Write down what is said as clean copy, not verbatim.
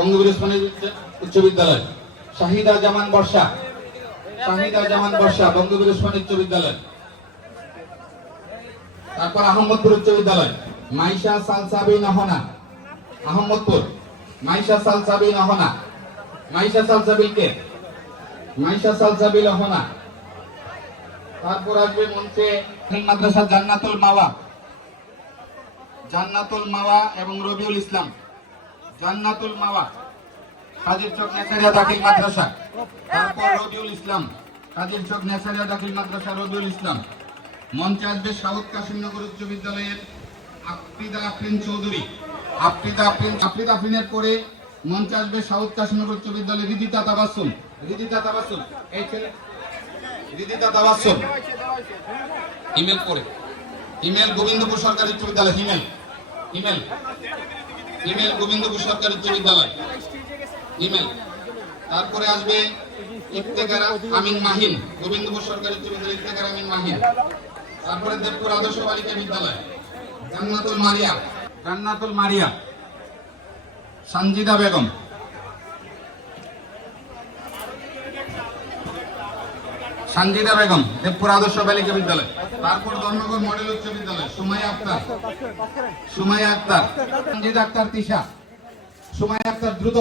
বঙ্গবীর ওসমানী উচ্চ বিদ্যালয়, শাহিদা জামান বর্ষা, শাহিদা জামান বর্ষা বঙ্গবীর ওসমানী উচ্চ বিদ্যালয়। তারপর আহমদপুর উচ্চ বিদ্যালয়, মাইশা সালসাবিন অহনা, আহমদপুর, মাইশা সালসাবিন অহনা, মাইশা সালসাবিল কে, মাইশা সালসাবিল অহনা। তারপর আসবে মঞ্চে মাদ্রাসা জান্নাতুল মাওয়া, জান্নাতুল মাওয়া এবং রবিউল ইসলাম, জান্নাতুল মাওয়া কাজীর চক নেসারিয়া দাখিল মাদ্রাসা। তারপর রবিউল ইসলাম, কাজীর চক নেসারিয়া দাখিল মাদ্রাসা, রবিউল ইসলাম। মঞ্চে আসবে সাউথ কাশিমনগর উচ্চ বিদ্যালয়ের আফরিদা আফরিন চৌধুরী, আফরিদা আফরিনের পরে মঞ্চে আসবে সাউথ কাশিমনগর উচ্চ বিদ্যালয়ের রিদিতা তাবাসসুম, রিদিতা তাবাসসুম, এই ছেলে রিদিতা তাবাসসুম। ইমেল পরে ইমেল গোবিন্দপুর সরকারি উচ্চ বিদ্যালয়, হিমেল, হিমেল, হিমেল গোবিন্দপুর সরকারি উচ্চ বিদ্যালয়, হিমেল। তারপরে আসবে ইফতেখার আমিন মাহিন, গোবিন্দপুর সরকারি উচ্চ বিদ্যালয়, ইফতেখার আমিন মাহিন। তারপরে দেবপুর আদর্শ বালিকা বিদ্যালয়, জান্নাতুল মারিয়া, জান্নাতুল মারিয়া সঞ্জিদা বেগম। সঞ্জিদা বেগম দেবপুর আদর্শ বালিকা বিদ্যালয়। তারপর ধর্মনগর মডেল উচ্চ বিদ্যালয়, সুমাইয়া আক্তার, সুমাইয়া আক্তার, সঞ্জিদা আক্তার তিশা, সুমাইয়া আক্তার দ্রুত